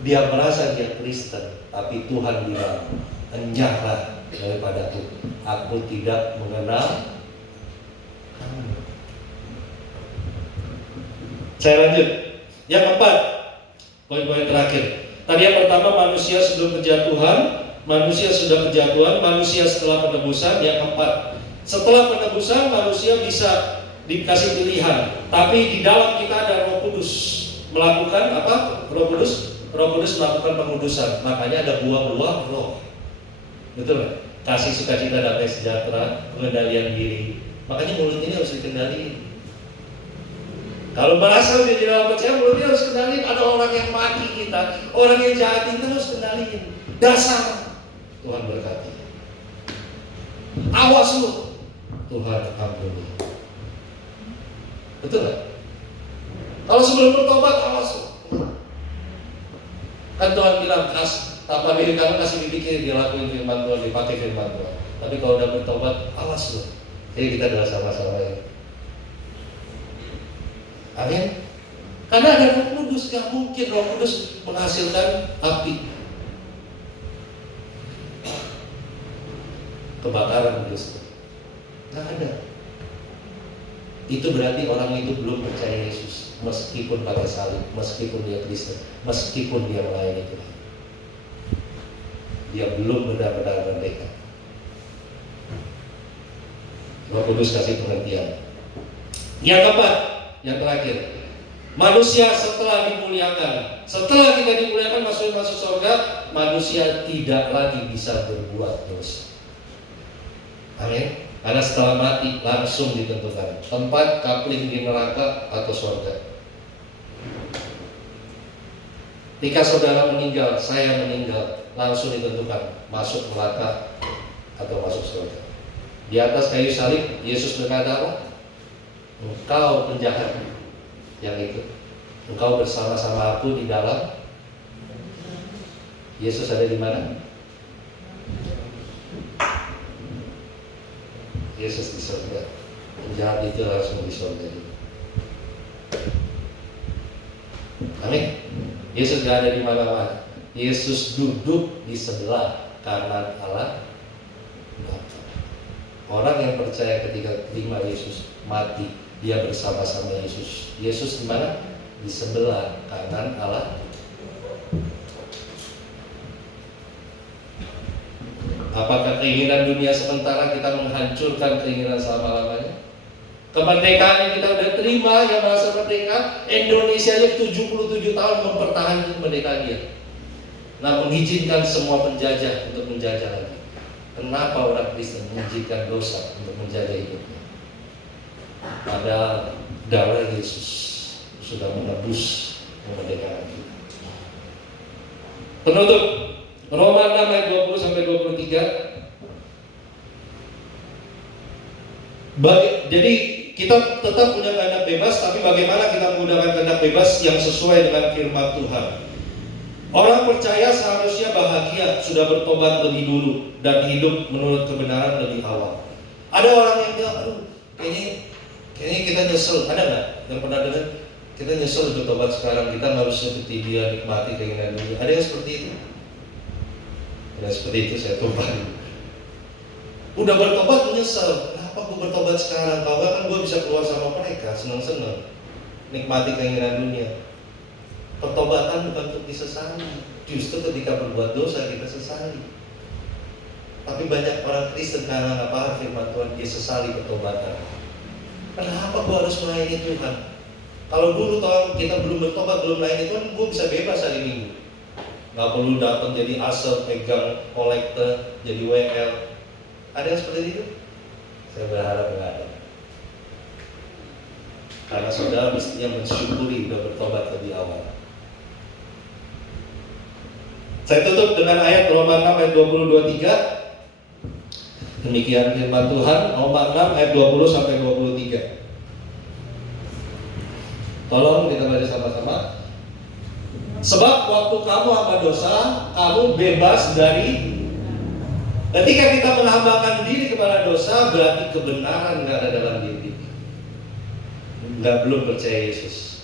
dia merasa dia Kristen, tapi Tuhan bilang, enyahlah daripadaku, aku tidak mengenal kamu. Saya lanjut. Yang keempat, poin-poin terakhir. Tadi yang pertama, manusia sebelum kejatuhan, manusia sudah kejatuhan, manusia setelah penebusan. Yang keempat, setelah penebusan manusia bisa dikasih pilihan, tapi di dalam kita ada Roh Kudus melakukan apa? Roh Kudus melakukan pengudusan. Makanya ada buah-buah roh. Betul? Kasih, sukacita, damai sejahtera, pengendalian diri. Makanya mulut ini harus dikendalikan. Kalau berasal di dalam percaya, mulutnya harus kendaliin. Ada orang yang maki kita, orang yang jahat kita harus kendaliin. Dasar Tuhan berkati. Awas lu, Tuhan ampuni. Betul gak? Kalau sebelum bertobat, awas lu. Kan Tuhan bilang, tanpa diri kamu kasih dipikir, dia lakuin firman Tuhan, dipakai firman Tuhan. Tapi kalau udah bertobat, awas lu. Jadi kita adalah sama-sama ini. Amin. Karena ada Roh Kudus, gak mungkin Roh Kudus menghasilkan api. Kebakaran Kristus. Gak ada. Itu berarti orang itu belum percaya Yesus, meskipun pakai salib, meskipun dia Kristen, meskipun dia melayani Tuhan. Dia belum benar-benar merdeka. Roh Kudus kasih pengertian. Yang keempat, yang terakhir, manusia setelah dimuliakan, setelah kita dimuliakan masuk surga, manusia tidak lagi bisa berbuat dosa. Amin. Karena setelah mati langsung ditentukan tempat kapling di neraka atau surga. Ketika saudara meninggal, saya meninggal, langsung ditentukan masuk neraka atau masuk surga. Di atas kayu salib Yesus berkata apa? Engkau penjahat yang itu, engkau bersama-sama aku di dalam. Yesus ada di mana? Yesus di surga. Penjahat itu langsung di surga juga. Amin. Yesus gak ada di mana-mana. Yesus duduk di sebelah kanan Allah. Orang yang percaya ketika terima Yesus mati, dia bersama-sama Yesus. Yesus di mana? Di sebelah kanan Allah. Apakah keinginan dunia sementara kita menghancurkan keinginan selama-lamanya? Kemerdekaan yang kita udah terima, yang merasa merdeka, Indonesia nya 77 tahun mempertahankan kemerdekaan dia. Nah, mengizinkan semua penjajah untuk menjajah lagi. Kenapa orang Kristen mengizinkan dosa untuk menjajah hidupnya? Padahal darah Yesus sudah menebus kemerdekaan kita. Penutup, Roma 6 ayat 20 sampai 23. Jadi kita tetap punya kehendak bebas, tapi bagaimana kita menggunakan kehendak bebas yang sesuai dengan firman Tuhan. Orang percaya seharusnya bahagia, sudah bertobat lebih dulu dan hidup menurut kebenaran lebih awal. Ada orang yang bilang, aduh, kayaknya kita nyesel. Ada nggak yang pernah dengar? Kita nyesel bertobat sekarang, kita harus seperti dia, nikmati keinginan dunia. Ada yang seperti itu? Ada seperti itu, saya tobat. Udah bertobat menyesal. Kenapa gue bertobat sekarang? Kalau nggak kan gue bisa keluar sama mereka, senang-senang, nikmati keinginan dunia. Pertobatan bukan untuk disesali. Justru ketika berbuat dosa kita sesali. Tapi banyak orang Kristen karena nggak paham firman Tuhan, dia sesali pertobatan. Kenapa gue harus melayani Tuhan? Kalau dulu kita belum bertobat, belum melayani Tuhan, gue bisa bebas hari Minggu. Nggak perlu datang jadi asal, pegang kolektor, jadi WL. Ada yang seperti itu? Saya berharap nggak ada. Karena saudara mestinya mensyukuri sudah bertobat lebih awal. Saya tutup dengan ayat Roma 6 ayat 20-23. Demikian firman Tuhan, Roma 6 ayat 20 sampai 23. Tolong kita baca sama-sama. Sebab waktu kamu hamba dosa, kamu bebas dari. Ketika kita menghambakan diri kepada dosa, berarti kebenaran nggak ada dalam diri. Belum percaya Yesus.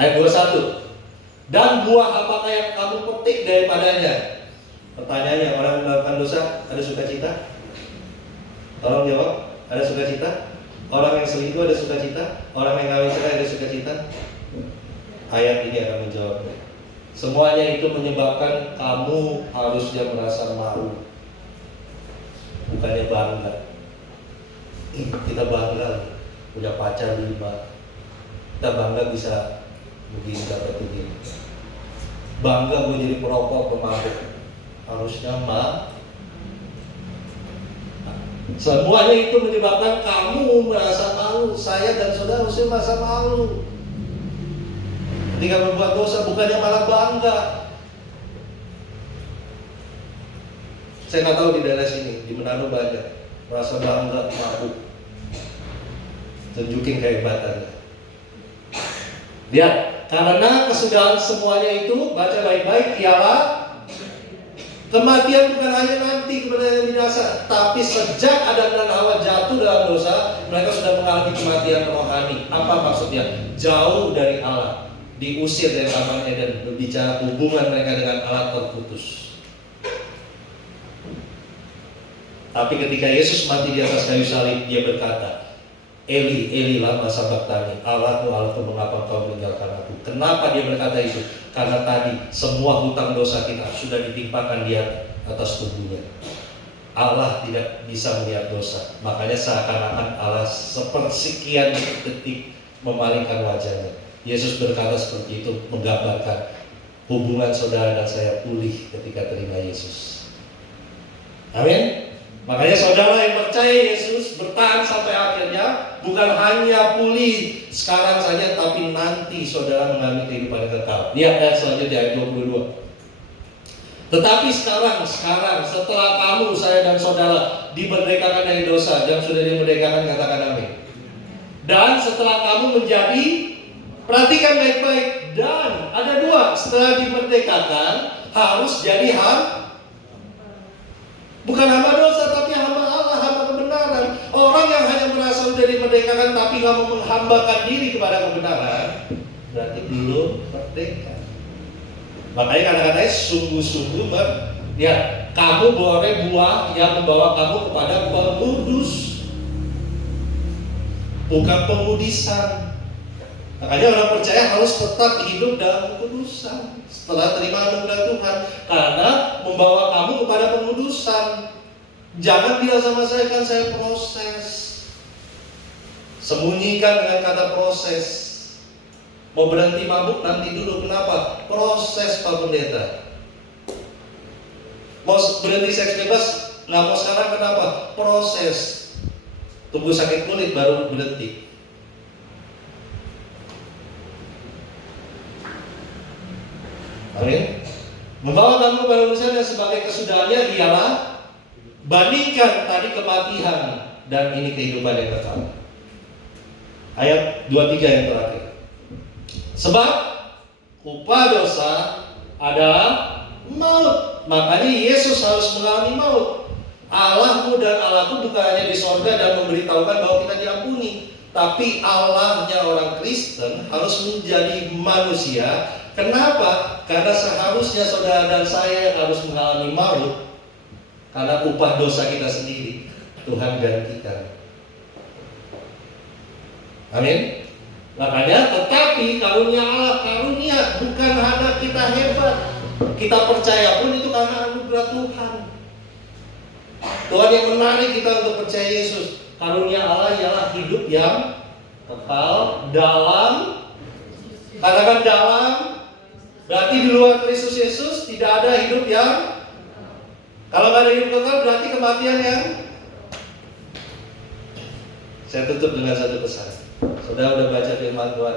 Ayat 21. Dan buah apakah yang kamu petik daripadanya? Pertanyaannya, orang yang melakukan dosa ada sukacita? Tolong jawab. Ada sukacita? Orang yang selingkuh ada sukacita? Orang yang kawin cerai ada sukacita? Ayat ini akan menjawabnya. Semuanya itu menyebabkan kamu harusnya merasa malu, bukannya bangga. Kita bangga punya pacar 5. Kita bangga bisa begini dapat begini. Bangga gue jadi perokok pemabuk. Harusnya semuanya itu menyebabkan kamu merasa malu. Saya dan saudara harusnya merasa malu ketika berbuat dosa, bukannya malah bangga. Saya nggak tahu di daerah sini, di Manado banyak merasa bangga mabuk, tunjukin kehebatannya. Lihat, karena kesudahan semuanya itu, baca baik-baik, ialah kematian bukan hanya nanti kepada yang binasa, tapi sejak Adam dan Hawa jatuh dalam dosa, mereka sudah mengalami kematian rohani. Apa maksudnya? Jauh dari Allah, diusir dari Taman Eden. Berbicara hubungan mereka dengan Allah terputus. Tapi ketika Yesus mati di atas kayu salib, dia berkata, Eli, Eli lama sabachthani, Allahku, Allahku, mengapa kau meninggalkan aku? Kenapa dia berkata itu? Karena tadi semua hutang dosa kita sudah ditimpakan di atas tubuhnya. Allah tidak bisa melihat dosa. Makanya seakan-akan Allah sepersekian detik memalingkan wajahnya. Yesus berkata seperti itu, menggambarkan hubungan saudara dan saya pulih ketika terima Yesus. Amin. Makanya saudara yang percaya Yesus bertahan sampai akhirnya, bukan hanya pulih sekarang saja, tapi nanti saudara mengalami kehidupan yang kekal. Lihat ayat selanjutnya, ayat 22. Tetapi sekarang setelah kamu, saya dan saudara dimerdekakan dari dosa, yang sudah dimerdekakan katakan amin. Dan setelah kamu menjadi, perhatikan baik-baik, dan ada 2, setelah dimerdekakan harus jadi bukan hamba dosa, tapi hamba Allah, hamba kebenaran. Orang yang hanya merasa sudah dimerdekakan tapi nggak mau menghambakan diri kepada kebenaran, berarti belum merdeka. Makanya kata-katanya sungguh-sungguh ya, kamu boleh buah yang membawa kamu kepada pengudus, bukan pengudisan. Makanya orang percaya harus tetap hidup dalam kekudusan setelah terima anugerah Tuhan, karena membawa kamu kepada pengudusan. Jangan bilang sama saya, kan saya proses. Sembunyikan dengan kata proses. Mau berhenti mabuk nanti dulu, kenapa? Proses Pak Pendeta. Mau berhenti seks bebas, nggak mau sekarang, kenapa? Proses. Tunggu sakit kulit baru berhenti. Amin. Membawa kamu kepada urusan yang sebagai kesudahannya ialah, bandingkan tadi kematian dan ini kehidupan yang kekal. Ayat 23 yang terakhir. Sebab upah dosa adalah maut. Makanya Yesus harus mengalami maut. Allahmu dan Allahku bukan hanya di sorga dan memberitahukan bahwa kita diampuni, tapi Allahnya orang Kristen harus menjadi manusia. Kenapa? Karena seharusnya saudara dan saya yang harus mengalami maut, karena upah dosa kita sendiri Tuhan gantikan. Amin. Makanya tetapi karunia Allah, karunia bukan hanya kita hebat, kita percaya pun itu karena anugerah Tuhan. Tuhan yang menarik kita untuk percaya Yesus. Karunia Allah ialah hidup yang kekal dalam, katakan dalam, berarti di luar Kristus Yesus tidak ada hidup yang, kalau nggak ada hidup kekal berarti kematian yang. Saya tutup dengan satu pesan. Saudara sudah baca firman Tuhan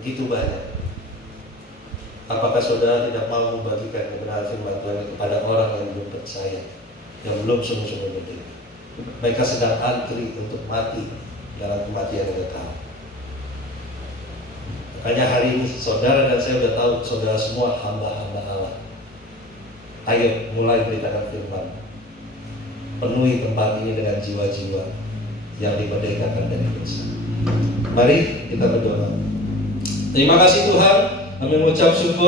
begitu banyak. Apakah saudara tidak mau membagikan kebenaran firman Tuhan kepada orang yang belum percaya, yang belum sungguh-sungguh berdiri? Mereka sedang antri untuk mati dalam kematian yang kekal. Hanya hari ini saudara dan saya sudah tahu saudara semua hamba-hamba Allah. Ayo mulai beritakan firman. Penuhi tempat ini dengan jiwa-jiwa yang dimerdekakan dari dosa. Mari kita berdoa. Terima kasih Tuhan, kami mengucap syukur